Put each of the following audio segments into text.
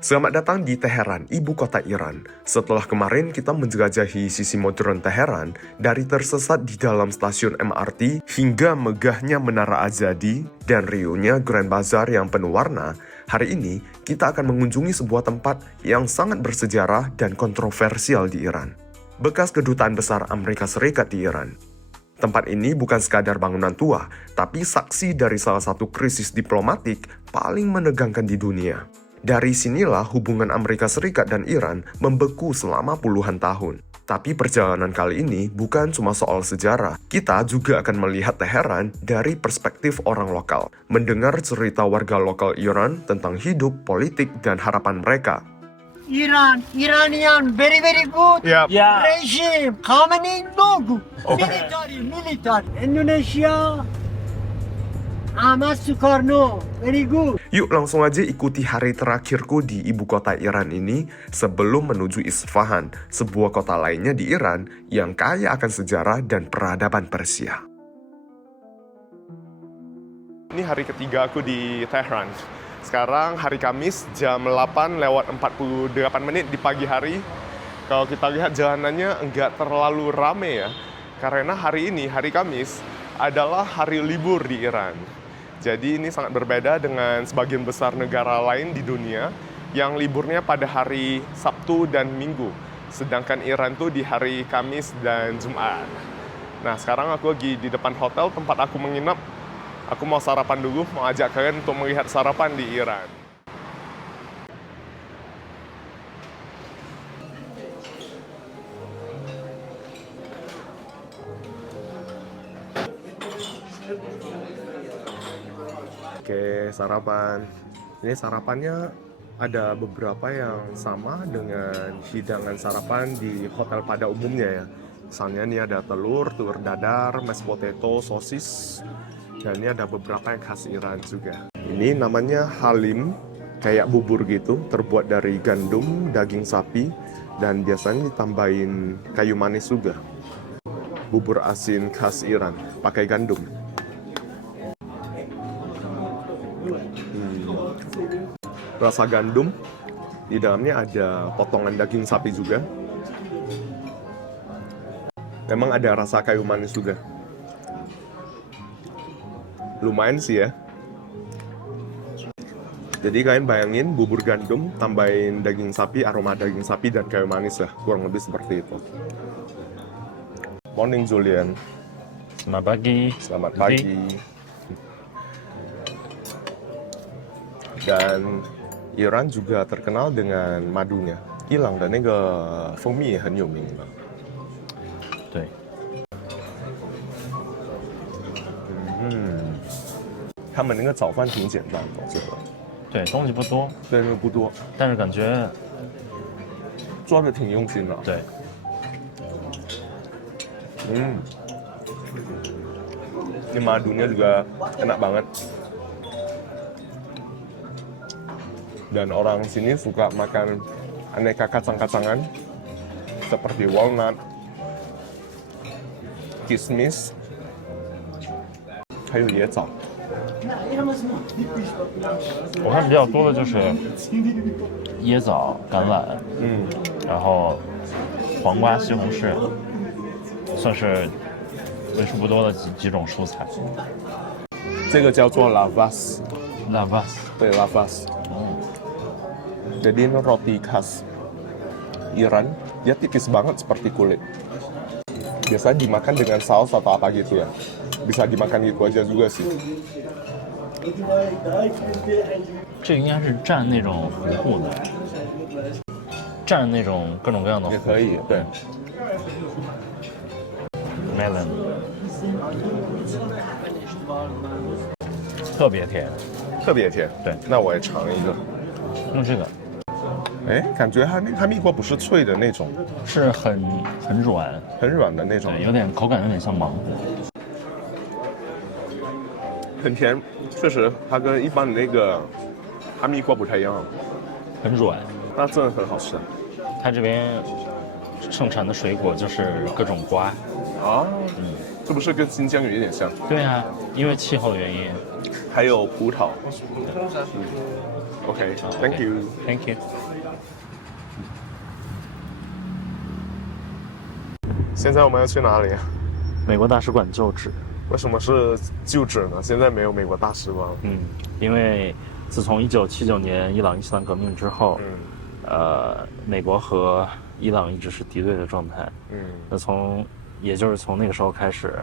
Selamat datang di Teheran, ibu kota Iran. Setelah kemarin kita menjelajahi sisi modern Teheran, dari tersesat di dalam stasiun MRT hingga megahnya Menara Azadi dan riuhnya Grand Bazaar yang penuh warna, hari ini kita akan mengunjungi sebuah tempat yang sangat bersejarah dan kontroversial di Iran. Bekas Kedutaan Besar Amerika Serikat di Iran. Tempat ini bukan sekadar bangunan tua, tapi saksi dari salah satu krisis diplomatik paling menegangkan di dunia. Dari sinilah hubungan Amerika Serikat dan Iran membeku selama puluhan tahun. Tapi perjalanan kali ini bukan cuma soal sejarah. Kita juga akan melihat Teheran dari perspektif orang lokal. Mendengar cerita warga lokal Iran tentang hidup, politik, dan harapan mereka. Iranian, very good. Yep. Yeah. Regime, Khamenei, no good. Okay. Military. Indonesia, Ahmad Sukarno, very good. Yuk langsung aja ikuti hari terakhirku di ibu kota Iran ini sebelum menuju Isfahan, sebuah kota lainnya di Iran yang kaya akan sejarah dan peradaban Persia. Ini hari ketiga aku di Tehran. Sekarang hari Kamis jam 8:48 di pagi hari. Kalau kita lihat jalanannya enggak terlalu rame ya. Karena hari ini, hari Kamis, adalah hari libur di Iran. Jadi ini sangat berbeda dengan sebagian besar negara lain di dunia yang liburnya pada hari Sabtu dan Minggu. Sedangkan Iran tuh di hari Kamis dan Jumat. Nah sekarang aku lagi di depan hotel tempat aku menginap. Aku mau sarapan dulu, mau ajak kalian untuk melihat sarapan di Iran. Oke, sarapan. Ini sarapannya ada beberapa yang sama dengan hidangan sarapan di hotel pada umumnya ya. Misalnya ini ada telur dadar, mashed potato, sosis. Dan ini ada beberapa yang khas Iran juga. Ini namanya halim, kayak bubur gitu, terbuat dari gandum, daging sapi, dan biasanya ditambahin kayu manis juga. Bubur asin khas Iran, pakai gandum. Rasa gandum, di dalamnya ada potongan daging sapi juga. Memang ada rasa kayu manis juga. Lumayan sih ya. Jadi kalian bayangin bubur gandum, tambahin daging sapi, aroma daging sapi dan kayu manis lah. Kurang lebih seperti itu. Morning Julian. Selamat pagi. Selamat pagi. Dan Iran juga terkenal dengan madunya. Ilang dan nega fengmi 很有名的。对。他们那个早饭挺简单的，我觉得。对，东西不多，对，不多，但是感觉做的挺用心的。对。Ini madunya juga enak banget. Dan orang sini suka makan aneka kacang-kacangan seperti walnut, kismis, 还有椰枣。我看比较多的就是椰枣、橄榄，然后黄瓜、西红柿，算是为数不多的几种蔬菜。这个叫做 lavas， Lavas， 对 lavas。Jadi ini roti khas Iran, dia tipis banget seperti kulit. Biasanya dimakan dengan saus atau apa gitu ya. Bisa dimakan gitu aja juga sih. 这应该是蘸那种糊糊的，蘸那种各种各样的糊。也可以，对。melon， 特别甜，特别甜。对，那我也尝一个。用这个哎，感觉哈密瓜不是脆的那种，是很软，很软的那种，对，有点口感有点像芒果。很甜，确实它跟一般的那个哈密瓜不太一样，很软。那真的很好吃。它这边盛产的水果就是各种瓜。啊，是不是跟新疆有一点像？对啊，因为气候的原因。还有葡萄。OK, thank you. Thank you。现在我们要去哪里啊？美国大使馆旧址。为什么是旧址呢？现在没有美国大使馆。因为自从1979年伊朗伊斯兰革命之后，美国和伊朗一直是敌对的状态。那也就是从那个时候开始，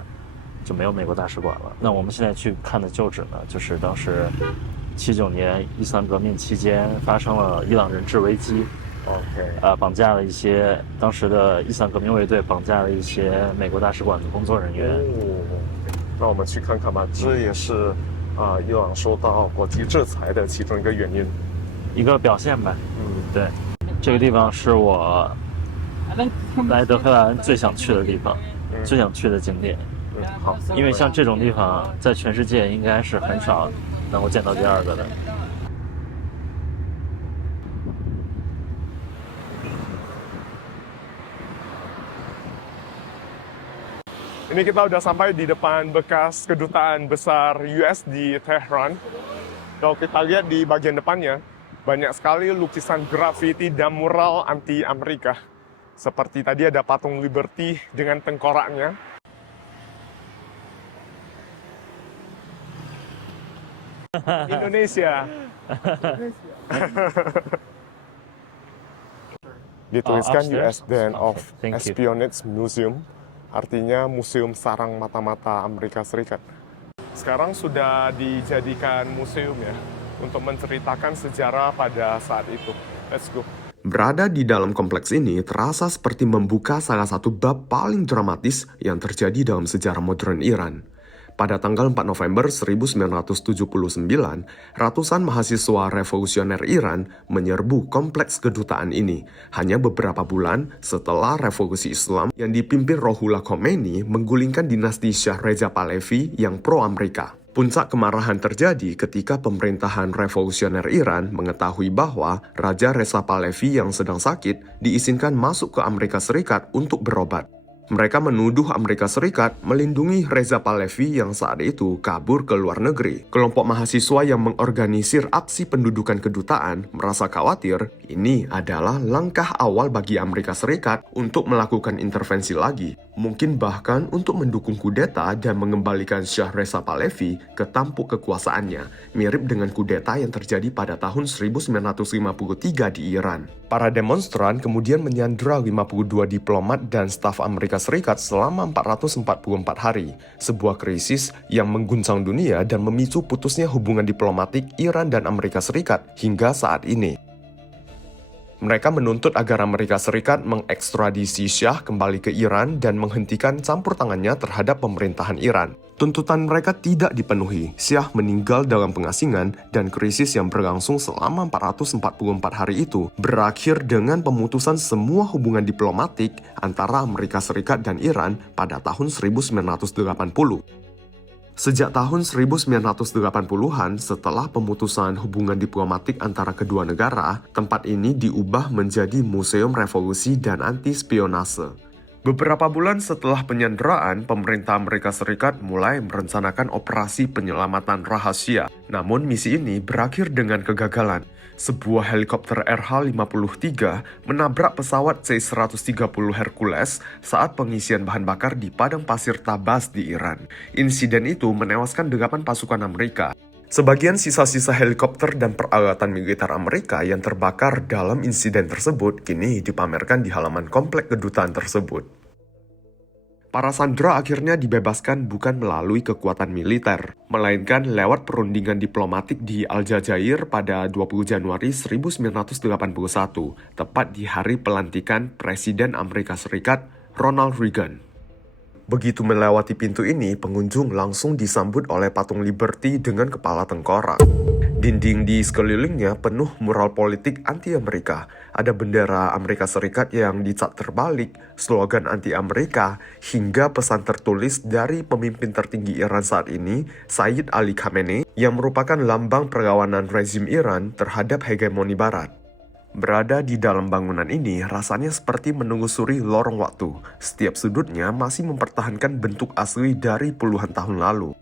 就没有美国大使馆了。那我们现在去看的旧址呢，就是当时79年伊斯兰革命期间发生了伊朗人质危机。OK，绑架了一些当时的伊斯兰革命卫队，绑架了一些美国大使馆的工作人员。那我们去看看吧。这也是伊朗受到国际制裁的其中一个原因，一个表现吧。对，这个地方是我来德黑兰最想去的地方，最想去的景点。好，因为像这种地方在全世界应该是很少能够见到第二个的。Ini kita udah sampai di depan bekas kedutaan besar US di Tehran. Kalau kita lihat di bagian depannya, banyak sekali lukisan grafiti dan mural anti-Amerika. Seperti tadi ada patung Liberty dengan tengkoraknya. Indonesia. Dituliskan US Den of Espionage Museum. Artinya Museum Sarang Mata-Mata Amerika Serikat. Sekarang sudah dijadikan museum ya, untuk menceritakan sejarah pada saat itu. Let's go. Berada di dalam kompleks ini terasa seperti membuka salah satu bab paling dramatis yang terjadi dalam sejarah modern Iran. Pada tanggal 4 November 1979, ratusan mahasiswa revolusioner Iran menyerbu kompleks kedutaan ini hanya beberapa bulan setelah revolusi Islam yang dipimpin Ruhollah Khomeini menggulingkan dinasti Shah Reza Pahlavi yang pro-Amerika. Puncak kemarahan terjadi ketika pemerintahan revolusioner Iran mengetahui bahwa Raja Reza Pahlavi yang sedang sakit diizinkan masuk ke Amerika Serikat untuk berobat. Mereka menuduh Amerika Serikat melindungi Reza Pahlavi yang saat itu kabur ke luar negeri. Kelompok mahasiswa yang mengorganisir aksi pendudukan kedutaan merasa khawatir ini adalah langkah awal bagi Amerika Serikat untuk melakukan intervensi lagi, mungkin bahkan untuk mendukung kudeta dan mengembalikan Shah Reza Pahlavi ke tampuk kekuasaannya, mirip dengan kudeta yang terjadi pada tahun 1953 di Iran. Para demonstran kemudian menyandra 52 diplomat dan staf Amerika Serikat selama 444 hari, sebuah krisis yang mengguncang dunia dan memicu putusnya hubungan diplomatik Iran dan Amerika Serikat hingga saat ini. Mereka menuntut agar Amerika Serikat mengekstradisi Shah kembali ke Iran dan menghentikan campur tangannya terhadap pemerintahan Iran. Tuntutan mereka tidak dipenuhi. Shah meninggal dalam pengasingan dan krisis yang berlangsung selama 444 hari itu berakhir dengan pemutusan semua hubungan diplomatik antara Amerika Serikat dan Iran pada tahun 1980. Sejak tahun 1980-an, setelah pemutusan hubungan diplomatik antara kedua negara, tempat ini diubah menjadi Museum Revolusi dan Anti-Spionase. Beberapa bulan setelah penyanderaan, pemerintah Amerika Serikat mulai merencanakan operasi penyelamatan rahasia. Namun misi ini berakhir dengan kegagalan. Sebuah helikopter RH-53 menabrak pesawat C-130 Hercules saat pengisian bahan bakar di padang pasir Tabas di Iran. Insiden itu menewaskan 8 pasukan Amerika. Sebagian sisa-sisa helikopter dan peralatan militer Amerika yang terbakar dalam insiden tersebut kini dipamerkan di halaman komplek kedutaan tersebut. Para sandera akhirnya dibebaskan bukan melalui kekuatan militer, melainkan lewat perundingan diplomatik di Aljazair pada 20 Januari 1981, tepat di hari pelantikan Presiden Amerika Serikat Ronald Reagan. Begitu melewati pintu ini, pengunjung langsung disambut oleh patung Liberty dengan kepala tengkorak. Dinding di sekelilingnya penuh mural politik anti-Amerika. Ada bendera Amerika Serikat yang dicat terbalik, slogan anti-Amerika, hingga pesan tertulis dari pemimpin tertinggi Iran saat ini, Sayyid Ali Khamenei, yang merupakan lambang perlawanan rezim Iran terhadap hegemoni Barat. Berada di dalam bangunan ini rasanya seperti menelusuri lorong waktu. Setiap sudutnya masih mempertahankan bentuk asli dari puluhan tahun lalu.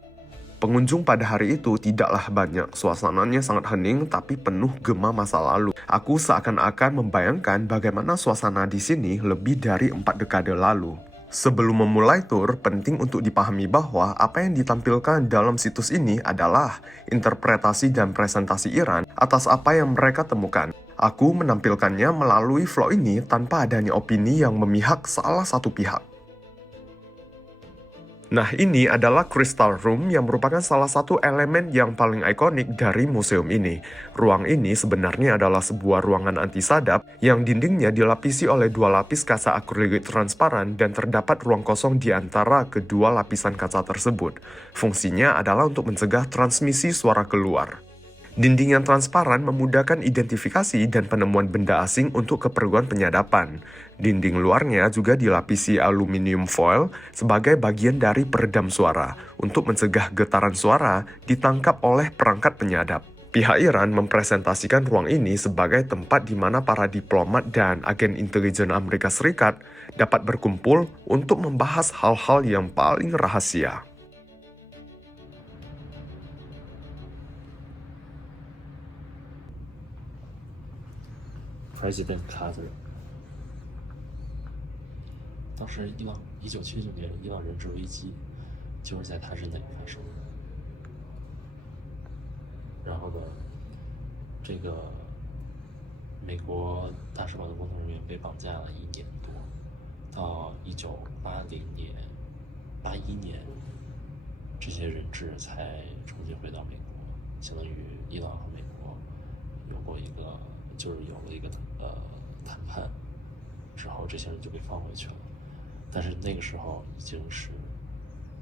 Pengunjung pada hari itu tidaklah banyak, suasananya sangat hening tapi penuh gema masa lalu. Aku seakan-akan membayangkan bagaimana suasana di sini lebih dari 4 dekade lalu. Sebelum memulai tur, penting untuk dipahami bahwa apa yang ditampilkan dalam situs ini adalah interpretasi dan presentasi Iran atas apa yang mereka temukan. Aku menampilkannya melalui vlog ini tanpa adanya opini yang memihak salah satu pihak. Nah, ini adalah Crystal Room yang merupakan salah satu elemen yang paling ikonik dari museum ini. Ruang ini sebenarnya adalah sebuah ruangan anti-sadap yang dindingnya dilapisi oleh 2 lapis kaca akrilik transparan dan terdapat ruang kosong di antara kedua lapisan kaca tersebut. Fungsinya adalah untuk mencegah transmisi suara keluar. Dinding yang transparan memudahkan identifikasi dan penemuan benda asing untuk keperluan penyadapan. Dinding luarnya juga dilapisi aluminium foil sebagai bagian dari peredam suara untuk mencegah getaran suara ditangkap oleh perangkat penyadap. Pihak Iran mempresentasikan ruang ini sebagai tempat di mana para diplomat dan agen intelijen Amerika Serikat dapat berkumpul untuk membahas hal-hal yang paling rahasia. President Carter， 当时1979年伊朗人质危机就是在他任内发生的。然后呢，这个美国大使馆的工作人员被绑架了1年多，到1981年，这些人质才重新回到美国，相当于伊朗和美国有了一个谈判之后，这些人就被放回去了。但是那个时候已经是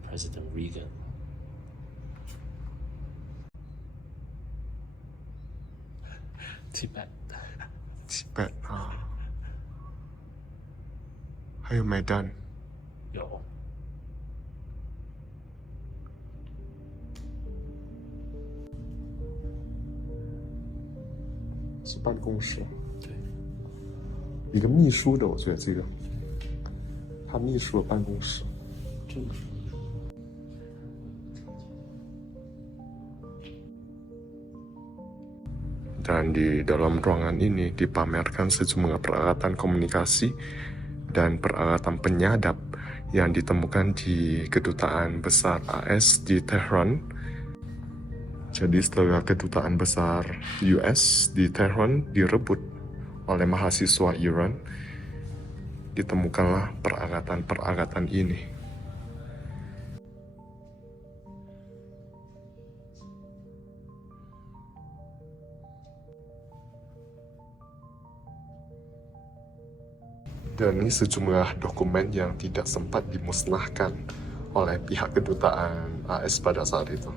President Reagan 了。Tibet 啊，还有Medan。有。是办公室，对，一个秘书的，我觉得这个，他秘书的办公室。这个是Dan di dalam ruangan ini dipamerkan sejumlah peralatan komunikasi dan peralatan penyadap yang ditemukan di Kedutaan Besar AS di Tehran. Jadi setelah Kedutaan Besar US di Tehran direbut oleh mahasiswa Iran, ditemukanlah peralatan-peralatan ini. Dan ini sejumlah dokumen yang tidak sempat dimusnahkan oleh pihak kedutaan AS pada saat itu.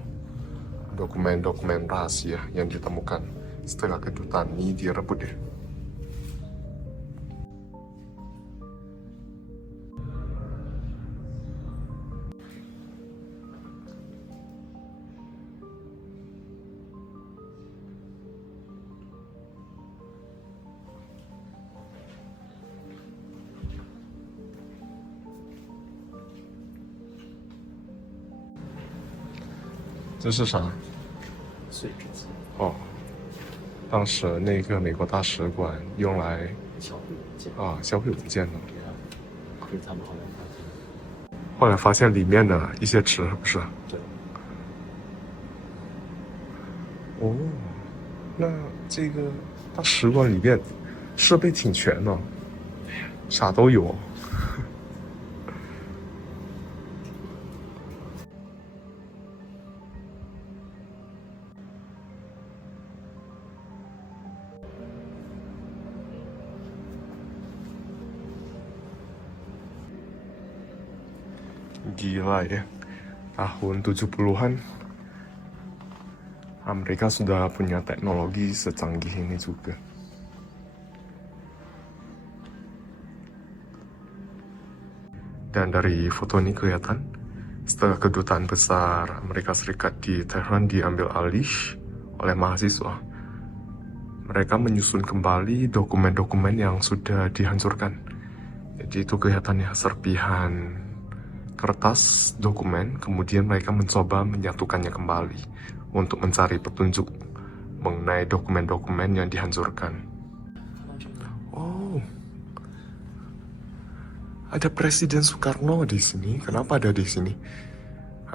Dokumen-dokumen rahasia yang ditemukan setelah kedutaan ini direbut ya.这是啥？碎纸机，哦，当时那个美国大使馆用来销毁文件销毁文件的，可是他们后来发现里面的一些纸，不是？对。哦，那这个大使馆里面设备挺全的，啥都有。Gila ya, tahun 70-an Amerika sudah punya teknologi secanggih ini juga. Dan dari foto ini kelihatan, setelah kedutaan besar Amerika Serikat di Tehran diambil alih oleh mahasiswa, mereka menyusun kembali dokumen-dokumen yang sudah dihancurkan. Jadi itu kelihatannya serpihan kertas dokumen, kemudian mereka mencoba menyatukannya kembali untuk mencari petunjuk mengenai dokumen-dokumen yang dihancurkan. Oh, ada Presiden Soekarno di sini. Kenapa ada di sini?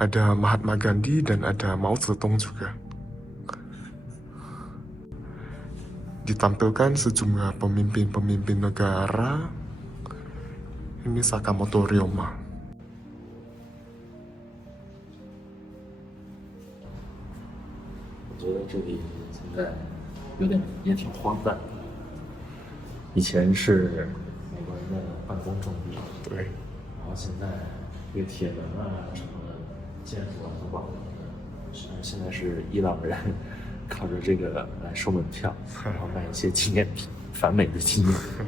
Ada Mahatma Gandhi dan ada Mao Zedong juga. Ditampilkan sejumlah pemimpin-pemimpin negara. Ini Sakamoto Ryoma. 我觉得这里现在有点也挺荒诞的。以前是美国人的办公重地，对，然后现在这个铁门啊什么的建筑啊都保留着，但是现在是伊朗人靠着这个来收门票，然后卖一些纪念品，反美的纪念品。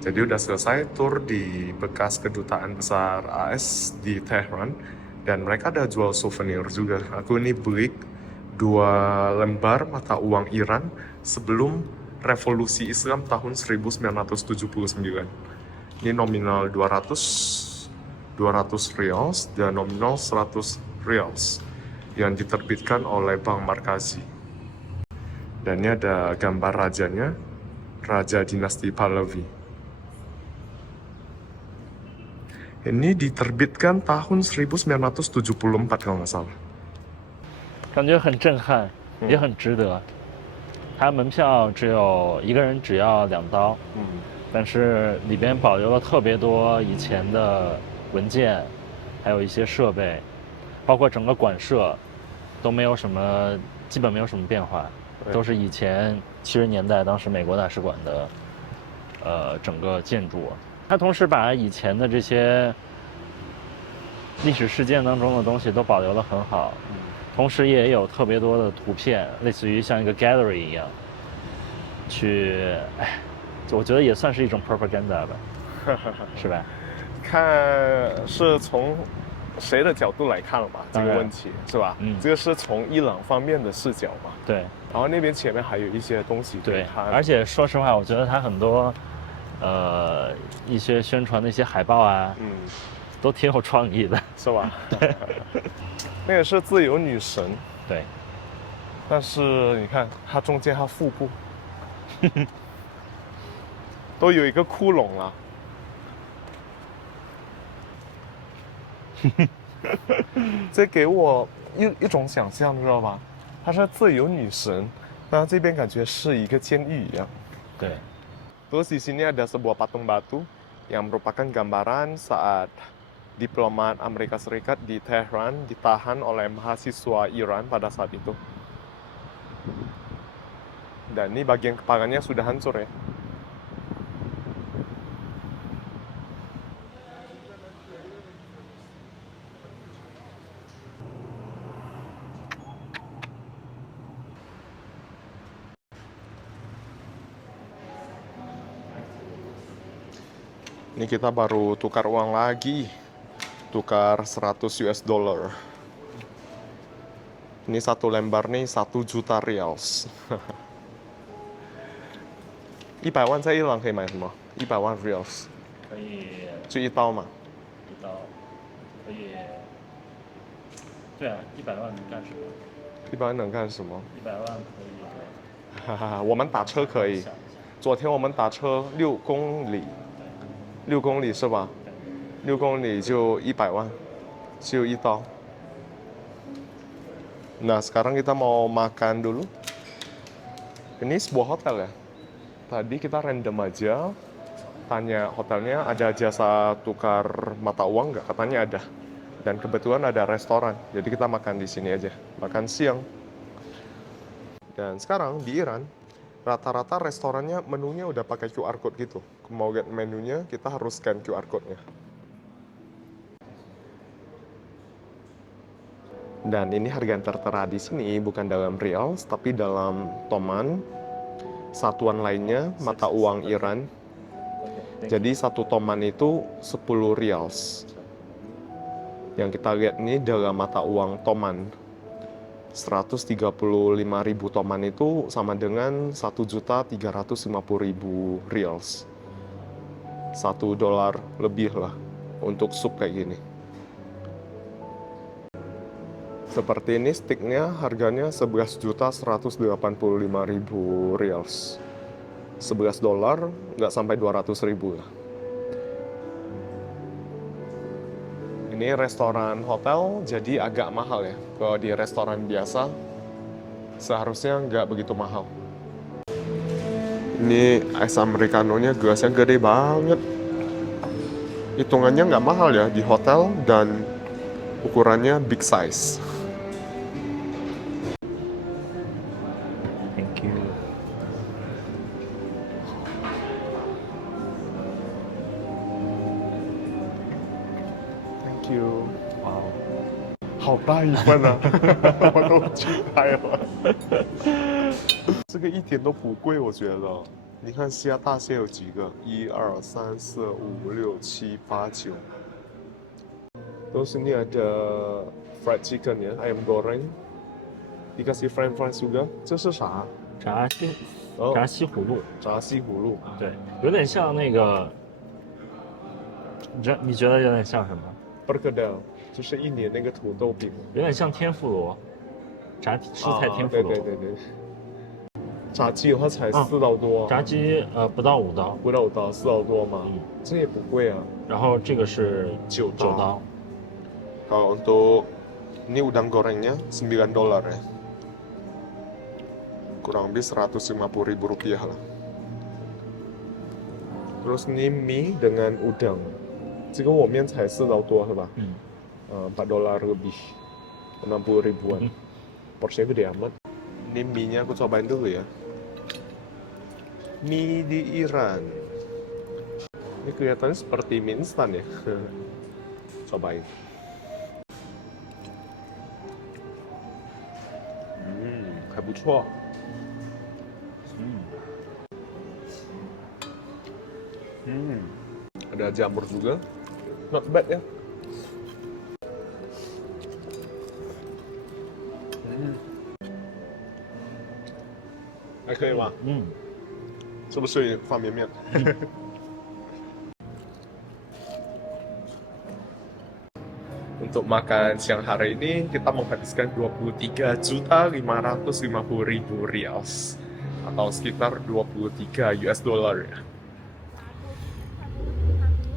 Jadi udah selesai tur di bekas kedutaan besar AS di Tehran dan mereka ada jual souvenir juga. Aku ini beli 2 lembar mata uang Iran sebelum revolusi Islam tahun 1979. Ini nominal 200 riyals dan nominal 100 riyals yang diterbitkan oleh Bank Markazi. Dan ini ada gambar rajanya, Raja Dinasti Pahlavi. Ini diterbitkan tahun 1974 kalau nggak salah. 感觉很震撼，也很值得。它门票只有一个人只要2刀，但是里边保留了特别多以前的文件，还有一些设备，包括整个馆舍都没有什么，基本没有什么变化，都是以前70年代当时美国大使馆的整个建筑。它同时把以前的这些历史事件当中的东西都保留得很好，同时也有特别多的图片，类似于像一个 gallery 一样，去，我觉得也算是一种 propaganda 吧，是吧？看是从谁的角度来看了吧，这个问题是吧？这个是从伊朗方面的视角嘛。对。然后那边前面还有一些东西可以看。而且说实话，我觉得它很多一些宣传的一些海报啊，都挺有创意的，是吧？那个是自由女神，对。但是你看它中间它腹部都有一个窟窿了。这给我一种想象，知道吧？她是自由女神，那这边感觉是一个监狱一样。对。Terus di sini ada sebuah patung batu yang merupakan gambaran saat diplomat Amerika Serikat di Tehran ditahan oleh mahasiswa Iran pada saat itu. Dan ini bagian kepalanya sudah hancur ya. Ini kita baru tukar uang lagi, tukar 100 US dollar. Ini satu lembar nih 1 juta riyals. 100万在伊朗可以买什么？100万 riyals 可以就1刀嘛。1刀可以，对啊，100万能干什么？100万能干什么？100万可以，哈哈哈，我们打车可以。昨天我们打车6公里。6公里是吧？6公里就100万，就1刀。Nah, sekarang kita mau makan dulu. Ini sebuah hotel ya. Tadi kita random aja tanya hotelnya ada jasa tukar mata uang nggak? Katanya ada. Dan kebetulan ada restoran. Jadi kita makan di sini aja. Makan siang. Dan sekarang di Iran rata-rata restorannya menunya udah pakai QR code gitu. Mau lihat menunya, kita harus scan QR code-nya. Dan ini harga yang tertera di sini bukan dalam riyals, tapi dalam toman. Satuan lainnya mata uang Iran. Jadi 1 toman itu 10 riyals. Yang kita lihat ini dalam mata uang toman. 135.000 toman itu sama dengan 1.350.000 reals. $1 lebih lah untuk sup kayak gini. Seperti ini sticknya harganya 11.185.000 reals. $11 nggak sampai 200.000 ya. Ini restoran hotel jadi agak mahal ya. Kalau di restoran biasa seharusnya nggak begitu mahal. Ini es americano-nya gelasnya gede banget. Hitungannya nggak mahal ya di hotel dan ukurannya big size. Thank you. Thank you. Wow. 好大一份啊！我都惊呆了。这个一点都不贵，我觉得。你看虾大蟹有几个？1、2、3、4、5、6、7、8、9。Terus ini ada fried chicken ya, ayam goreng. Dikasih french fries juga. 这是啥？炸西哦，葫芦，炸西葫芦。对，有点像那个，你觉得有点像什么？ Perkedel，就是一年那个土豆饼。有点像天妇罗，炸蔬菜天妇罗。对对对对。炸鸡的话才$4多。炸鸡不到$5。不到$5，$4多吗？这也不贵啊。然后这个是$9。 Kalau untuk ini udang gorengnya $9 ya. Kurang lebih Rp150.000 lah. Terus ini mie dengan udang. 这个我面才$4多是吧？$4 lebih. 60 ribuan. Porsinya gede amat. Ini mie-nya aku cobain dulu ya. Mie di Iran. Ini kelihatannya seperti mie instan ya. Cobain.还不错。Ada jamur juga. Not bad ya.还可以吧？是不是方便面？Untuk makan siang hari ini kita menghabiskan 23.550.000 reals atau sekitar 23 US dollar ya.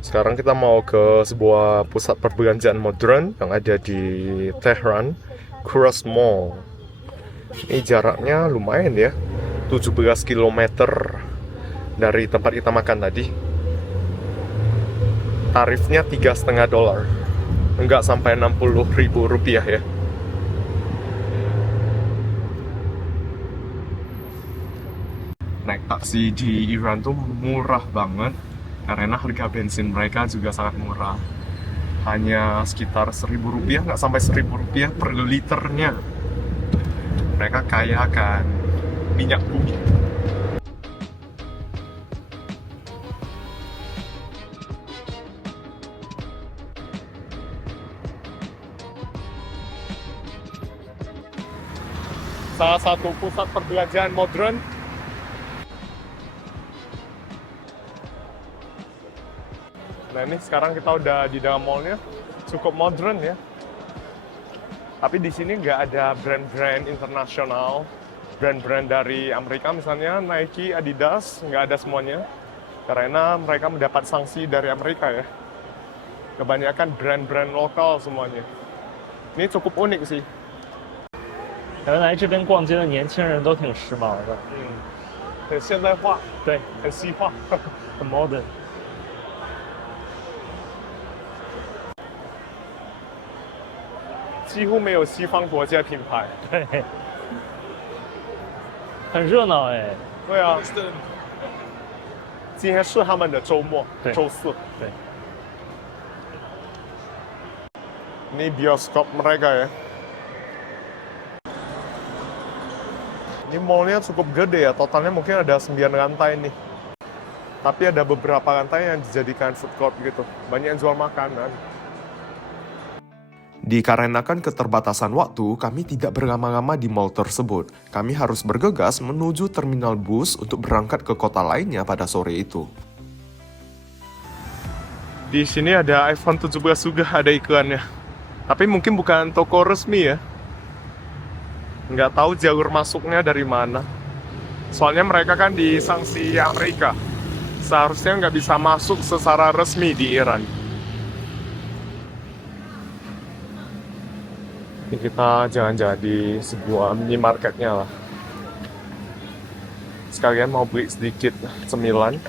Sekarang kita mau ke sebuah pusat perbelanjaan modern yang ada di Tehran, Cross Mall. Ini jaraknya lumayan ya, 17 km dari tempat kita makan tadi. Tarifnya $3,5. Enggak sampai 60.000 rupiah ya. Naik taksi di Iran tuh murah banget karena harga bensin mereka juga sangat murah. Hanya sekitar 1.000 rupiah, nggak sampai 1.000 rupiah per liternya. Mereka kaya akan minyak bumi. Salah satu pusat perbelanjaan modern. Nah ini sekarang kita udah di dalam mallnya, cukup modern ya. Tapi di sini nggak ada brand-brand internasional, brand-brand dari Amerika misalnya Nike, Adidas, nggak ada semuanya. Karena mereka mendapat sanksi dari Amerika ya. Kebanyakan brand-brand lokal semuanya. Ini cukup unik sih. 原来这边逛街的年轻人都挺时髦的，很现代化，对，很西化，很 modern。几乎没有西方国家品牌。对，很热闹哎。对啊，今天是他们的周末，周4。对。Ini bioskop mereka ya. Ini mallnya cukup gede ya, totalnya mungkin ada 9 lantai nih. Tapi ada beberapa lantai yang dijadikan food court gitu. Banyak yang jual makanan. Dikarenakan keterbatasan waktu, kami tidak berlama-lama di mall tersebut. Kami harus bergegas menuju terminal bus untuk berangkat ke kota lainnya pada sore itu. Di sini ada iPhone 17 juga, ada iklannya. Tapi mungkin bukan toko resmi ya. Nggak tahu jalur masuknya dari mana. Soalnya mereka kan disanksi Amerika. Seharusnya nggak bisa masuk secara resmi di Iran. Ini kita jalan-jalan di sebuah minimarketnya lah. Sekalian mau beli sedikit cemilan.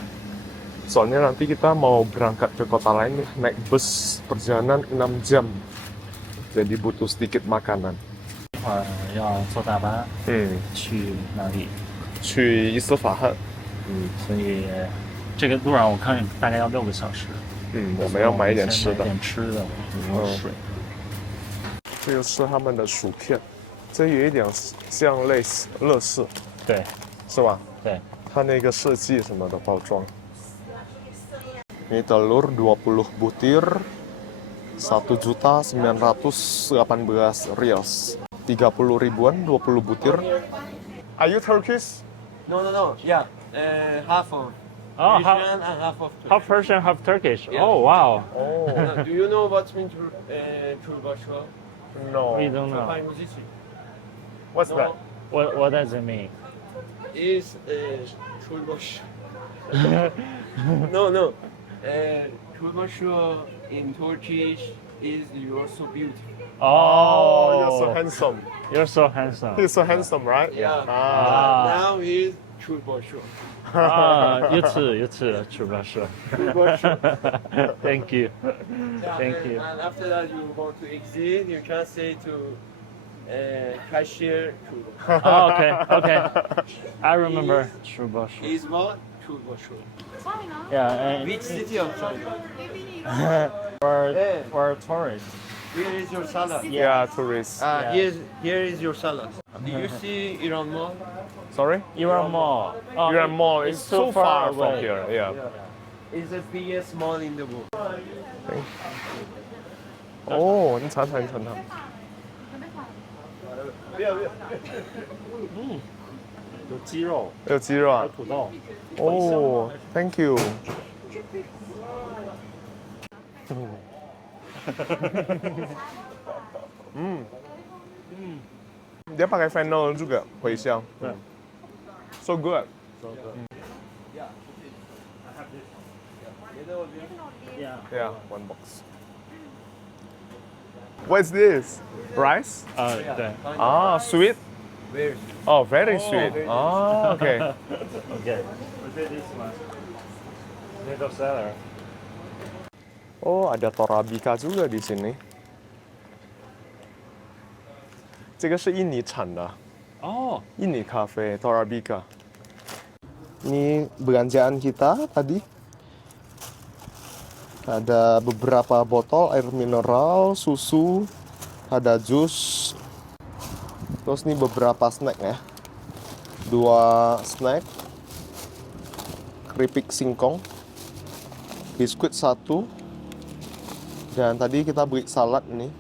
Soalnya nanti kita mau berangkat ke kota lain nih, naik bus perjalanan 6 jam. Jadi butuh sedikit makanan. 要坐大巴去哪里？去伊斯法罕。所以这个路上我看大概要6个小时。我们要买一点吃的。买点吃的，比如说水。这个是他们的薯片，这有一点像类似乐事，对是吧？对。它那个设计什么的包装。Ini telur 20 butir 1.918.000 riyals. 30 ribuan 20 butir. Are you Turkish? No. Yeah. Half of Oh, Persian and half of Turkish. half Persian, half Turkish. Yeah. Oh wow. Oh, Do you know what means Turbaşo? no. We don't know. What's that? What does it mean? Is Turbaşo. No. Turbaşo in Turkish is you're so beautiful. Oh, you're so Oh, handsome. you're so handsome. He's so handsome, right? Yeah. Ah. Now he's Turbaşo. You too, Chubasho. Thank you. Thank you. And after that, you want to exit, you can say to cashier Turbaşo. Oh, okay. I remember Chubasho. Is what? Turbaşo. Yeah, and Which city of China? we're tourists. Where is your salad? Yeah, tourist. Yeah. Here is your salad. Do you see Iran Mall? Sorry? Iran Mall. Oh, Iran Mall is it's so far from away. here. Yeah. It's the biggest mall in the world. Oh, 你尝尝。有鸡肉，有鸡肉啊。有土豆。Oh, thank you. Dia pakai fennel juga, Huixiang. So good. Yeah. Yeah, one box. What's this? Rice? 对。 Ah, sweet? Where? Oh, very sweet. Ah, okay. Okay. This one. Middle seller. Oh, ada Torabika juga di sini. 这个是印尼产的， Oh. 印尼咖啡 Torabika. Ini belanjaan kita tadi. Ada beberapa botol air mineral, susu, ada jus. Terus ini beberapa snack ya. 2 snack. Keripik singkong. Biskuit 1. Dan tadi kita beli salad nih.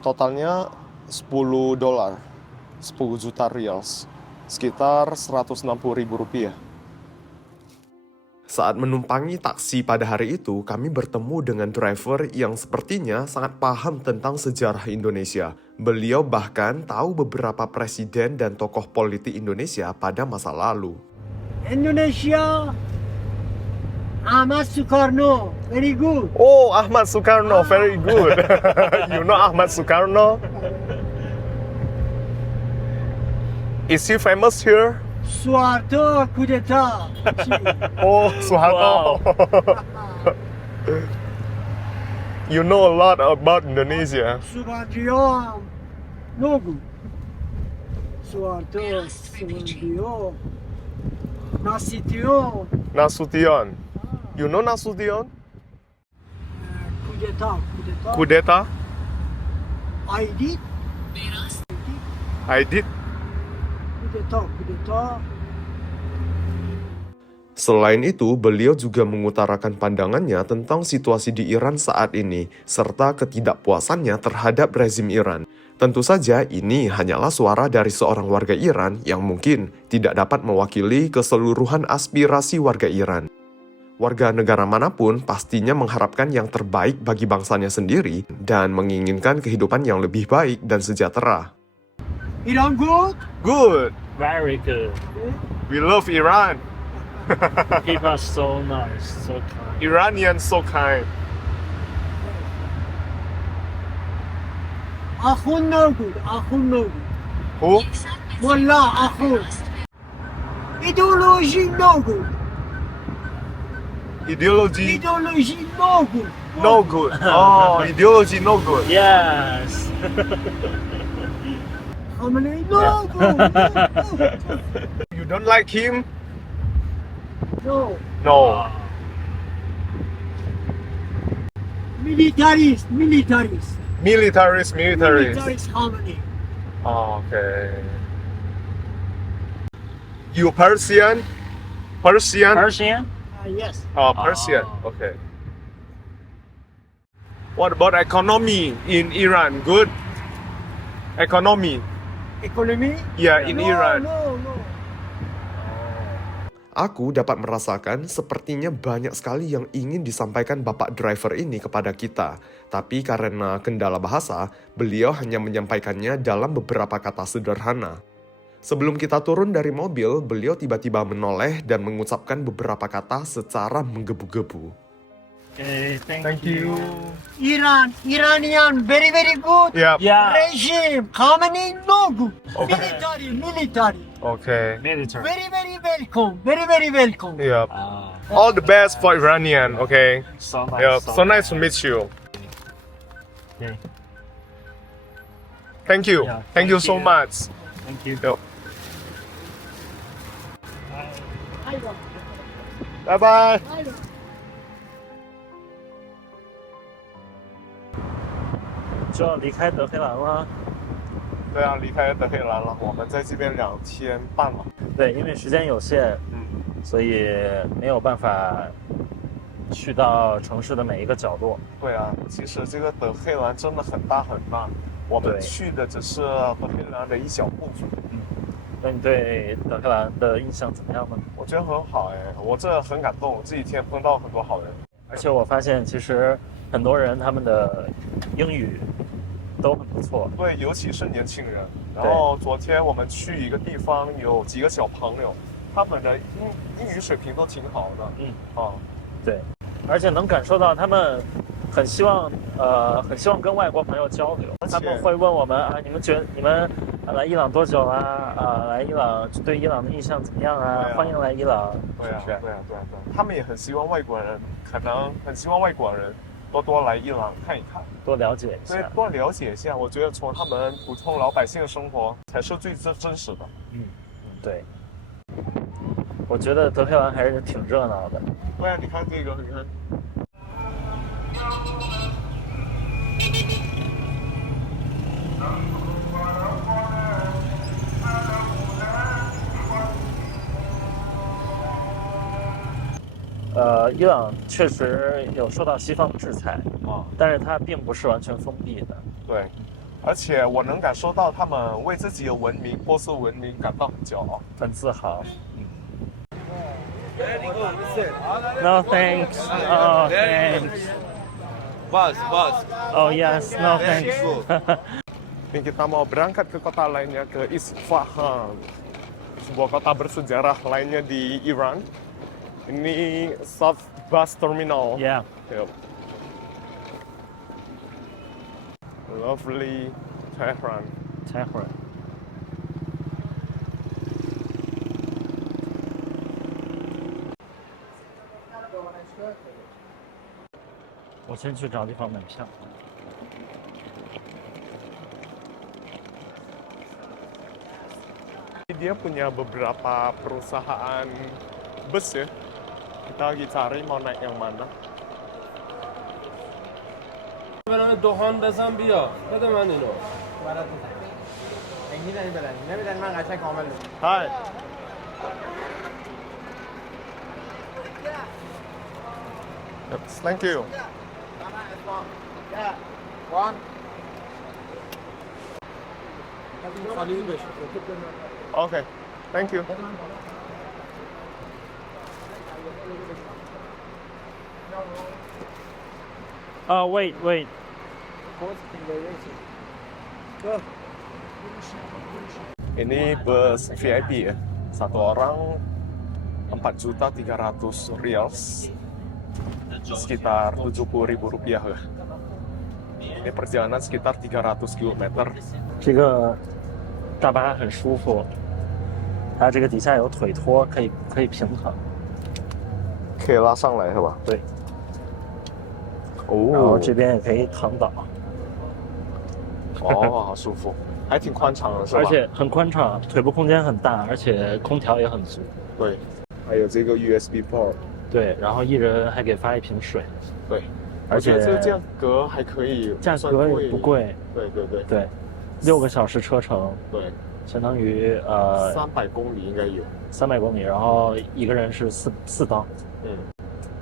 Totalnya $10. 10 juta riyals. Sekitar 160.000 rupiah. Saat menumpangi taksi pada hari itu, kami bertemu dengan driver yang sepertinya sangat paham tentang sejarah Indonesia. Beliau bahkan tahu beberapa presiden dan tokoh politik Indonesia pada masa lalu. Indonesia, Ahmad Sukarno, very good. Oh, Ahmad Sukarno, very good. You know Ahmad Sukarno? Is he famous here? Suharto kudeta. Oh, Suharto. You know a lot about Indonesia. Suharto, no good. Suharto, Nasution, Nasution. You know Nasution? kudeta. Kudeta? I did. I did. Kudeta. Selain itu, beliau juga mengutarakan pandangannya tentang situasi di Iran saat ini, serta ketidakpuasannya terhadap rezim Iran. Tentu saja ini hanyalah suara dari seorang warga Iran yang mungkin tidak dapat mewakili keseluruhan aspirasi warga Iran. Warga negara manapun pastinya mengharapkan yang terbaik bagi bangsanya sendiri dan menginginkan kehidupan yang lebih baik dan sejahtera. Iran good? Good! Very good. We love Iran! People are so nice, so kind. Iranian so kind. Akhun no good. Akhun no good. Who? Wallah, akhun. Ideology no good. Ideology Ideology no good. no good. Oh, ideology no good. Yes. Khamenei no good. You don't like him? No. No. Militarist. Militarist. Militarist Khamenei. Oh, okay. You Persian? Persian? Persian? Yes. Oh, Persian. Oh. Okay. What about economy in Iran? Good? Economy? Economy? Yeah, in No, Iran. no. Aku dapat merasakan sepertinya banyak sekali yang ingin disampaikan Bapak driver ini kepada kita. Tapi karena kendala bahasa, beliau hanya menyampaikannya dalam beberapa kata sederhana. Sebelum kita turun dari mobil, beliau tiba-tiba menoleh dan mengucapkan beberapa kata secara menggebu-gebu. Okay, Thank you. Iranian very good. Yeah. Yeah. Regime Khamenei no good. Okay. Military. Okay. Military. Very welcome. Very welcome. Yeah. Ah, All the best for Iranian. Okay. so nice. Yeah. So nice to meet you. Okay. Thank you. Yeah, Thank you thank so you. much. Thank you. Yep. Bye bye. 就要离开德黑兰了。对啊，离开德黑兰了，我们在这边2天半了。对，因为时间有限，所以没有办法去到城市的每一个角落。对啊，其实这个德黑兰真的很大很大，我们对去的只是德黑兰的一小部分。那你对德黑兰的印象怎么样呢？我觉得很好哎，我这很感动，这几天碰到很多好人。而且我发现，其实很多人他们的英语都很不错。对，尤其是年轻人。然后昨天我们去一个地方，有几个小朋友，他们的英语水平都挺好的。对，而且能感受到他们很希望跟外国朋友交流。他们会问我们啊，你们来伊朗多久啦？来伊朗对伊朗的印象怎么样啊？对啊欢迎来伊朗，对啊，是不是？对啊，他们也很希望外国人，可能很希望外国人多来伊朗看一看，多了解一对，下。多了解一下。我觉得从他们普通老百姓的生活才是最真实的。对，我觉得德黑兰还是挺热闹的。对啊，你看这个，你看。伊朗确实有受到西方制裁但是它并不是完全封闭的。对，而且我能感受到他们为自己的文明、波斯文明感到很骄傲，很自豪。No thanks. Oh thanks. Bus. Oh yes. No thanks. Ini kita mau berangkat ke kota lainnya, ke Isfahan, sebuah kota bersejarah lainnya di Iran. Ini South Bus Terminal. Yeah. Yep. Lovely Tehran. Tehran. 我先去找地方买票。Dia punya beberapa perusahaan bus ya. Kita lagi cari mau naik yang mana. برنامه دهان بزن بیا بده من اینو Hai. Thank you. Okay, thank you. Wait. Ini bus VIP ya. Satu orang 4.300.000 rials. Sekitar 70.000 rupiah lah. Ini perjalanan sekitar 300 km. 这个大巴很舒服，它这个底下有腿托，可以平躺。可以拉上来是吧？对。然后哦，这边也可以躺倒，哦，好舒服，还挺宽敞的是吧？而且很宽敞，腿部空间很大，而且空调也很足。对，还有这个 USB port。对，然后一人还给发一瓶水。对，而且我觉得这个价格还可以，价格也不贵。对对对对，6个小时车程，对，相当于300公里应该有。300公里，然后一个人是4刀。嗯，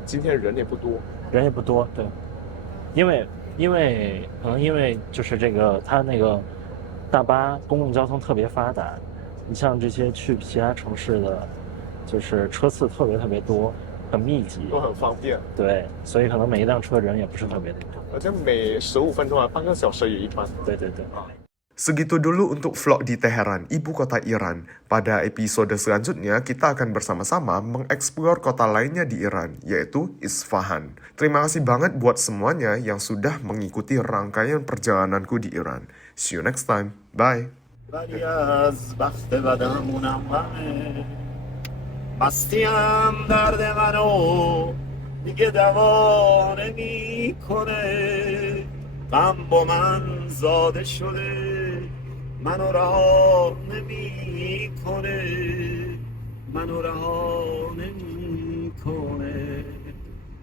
今天人也不多。人也不多，对，因为可能因为就是这个它那个大巴公共交通特别发达，你像这些去其他城市的，就是车次特别多，很密集，都很方便。对，所以可能每一辆车人也不是特别的多，而且每15分钟啊，半个小时也一班。对。Segitu dulu untuk vlog di Teheran, ibu kota Iran. Pada episode selanjutnya, kita akan bersama-sama mengeksplor kota lainnya di Iran, yaitu Isfahan. Terima kasih banget buat semuanya yang sudah mengikuti rangkaian perjalananku di Iran. See you next time. Bye. ولی از بخت بدمونم غمه مستیم درد منو دیگه دوا نمیکنه غم با من زاده شده منو رها نمیکنه منو رها نمیکنه